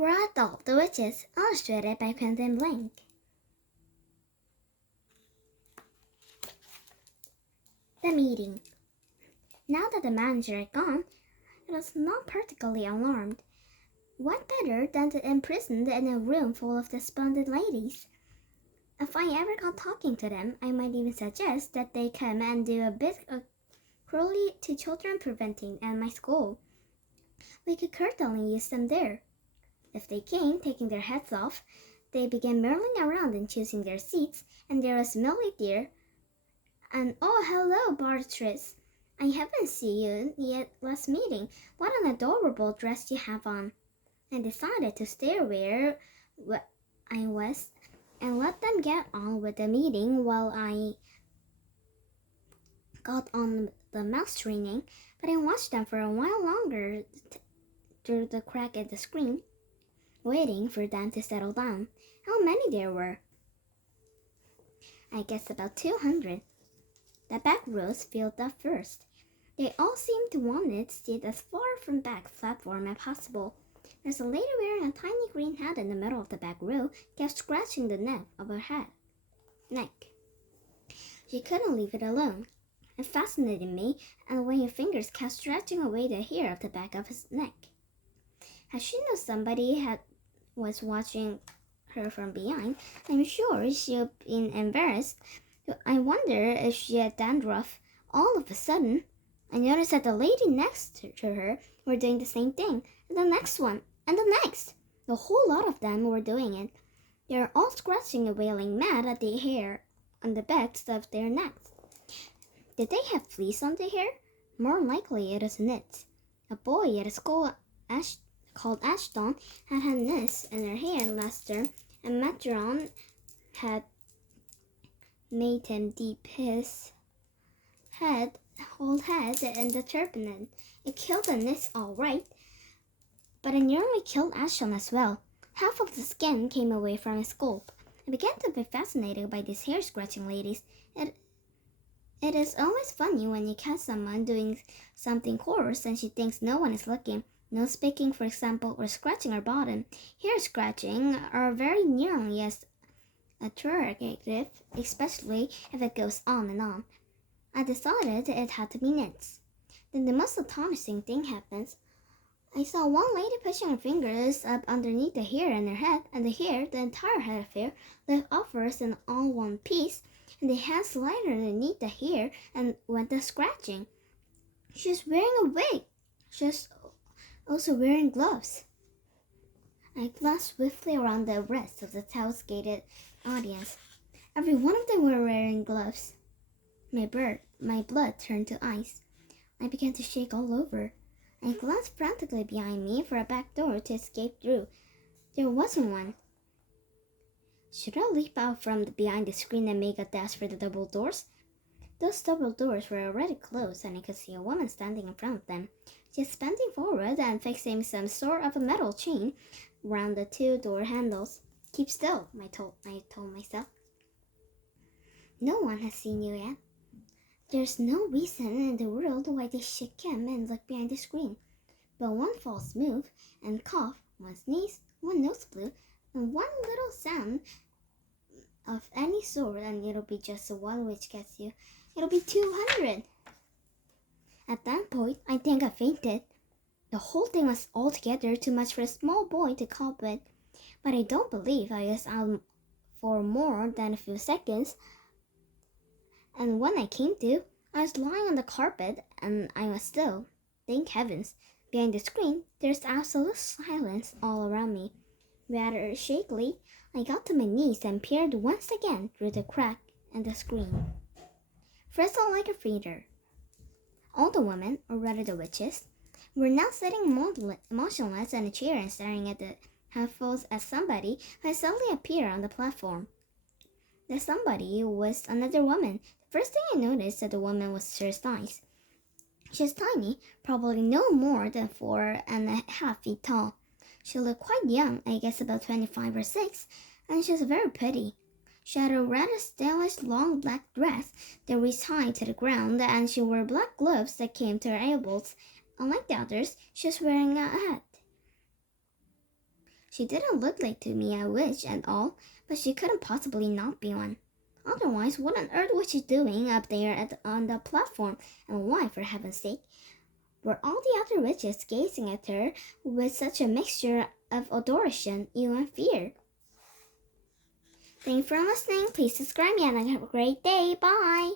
Roald Dahl, The Witches, illustrated by Quentin Blank. The meeting. Now that the manager had gone, I was not particularly alarmed. What better than to imprison in a room full of the splendid ladies? If I ever got talking to them, I might even suggest that they come and do a bit of cruelty to children preventing at my school. We could certainly use them there. If they came, taking their heads off, they began milling around and choosing their seats, and there was Millie dear, and oh, hello, Beatrice. I haven't seen you yet last meeting. What an adorable dress you have on. I decided to stay where I was and let them get on with the meeting while I got on the mouse training, but I watched them for a while longer through the crack in the screen, waiting for them to settle down. How many there were? I guess about 200. The back rows filled up first. They all seemed to want it seated as far from back platform as possible. There's a lady wearing a tiny green hat in the middle of the back row, kept scratching the neck of her neck. She couldn't leave it alone. It fascinated me, and when your fingers kept stretching away the hair of the back of his neck. Had she known somebody was watching her from behind, I'm sure she'd been embarrassed. I wonder if she had dandruff. All of a sudden, I noticed that the lady next to her were doing the same thing, and the next one, and the next. The whole lot of them were doing it. They were all scratching and wailing mad at the hair on the backs of their necks. Did they have fleas on their hair? More likely it was knits. A boy at a school called Ashton had knits in her hair last term, and Matron had made him dip his whole head in the turpentine. It killed the knits all right, but it nearly killed Ashton as well. Half of the skin came away from his scalp. I began to be fascinated by these hair-scratching ladies. It is always funny when you catch someone doing something coarse and she thinks no one is looking. Nose picking, for example, or scratching her bottom. Hair scratching are very nearly as attractive, especially if it goes on and on. I decided it had to be knits. Then the most astonishing thing happens. I saw one lady pushing her fingers up underneath the hair in her head, and the entire head of hair, left upwards in all one piece, and the hands slid underneath the hair and went to scratching. She was wearing a wig. She was also wearing gloves. I glanced swiftly around the rest of the tailgated audience. Every one of them were wearing gloves. My blood turned to ice. I began to shake all over. I glanced frantically behind me for a back door to escape through. There wasn't one. Should I leap out from behind the screen and make a dash for the double doors? Those double doors were already closed, and I could see a woman standing in front of them. She was bending forward and fixing some sort of a metal chain around the two door handles. Keep still, I told myself. No one has seen you yet. There's no reason in the world why they should come and look behind the screen. But one false move and cough, one sneeze, one nose blue, and one little sound of any sort, and it'll be just the one which gets you. It'll be 200. At that point, I think I fainted. The whole thing was altogether too much for a small boy to cope with, but I don't believe I was out for more than a few seconds. And when I came to, I was lying on the carpet, and I was still. Thank heavens. Behind the screen, there's absolute silence all around me. Rather shakily, I got to my knees and peered once again through the crack in the screen. Frizzled like a feeder. All the women, or rather the witches, were now sitting motionless in a chair and staring at the handfuls as somebody had suddenly appeared on the platform. The somebody was another woman. The first thing I noticed that the woman was her size. She was tiny, probably no more than 4.5 feet tall. She looked quite young, I guess about 25 or 6, and she was very pretty. She had a rather stylish long black dress that reached high to the ground, and she wore black gloves that came to her elbows. Unlike the others, she was wearing a hat. She didn't look like to me a witch at all, but she couldn't possibly not be one. Otherwise, what on earth was she doing up there on the platform, and why, for heaven's sake, were all the other witches gazing at her with such a mixture of adoration, awe, and fear? Thanks for listening. Please subscribe and have a great day. Bye!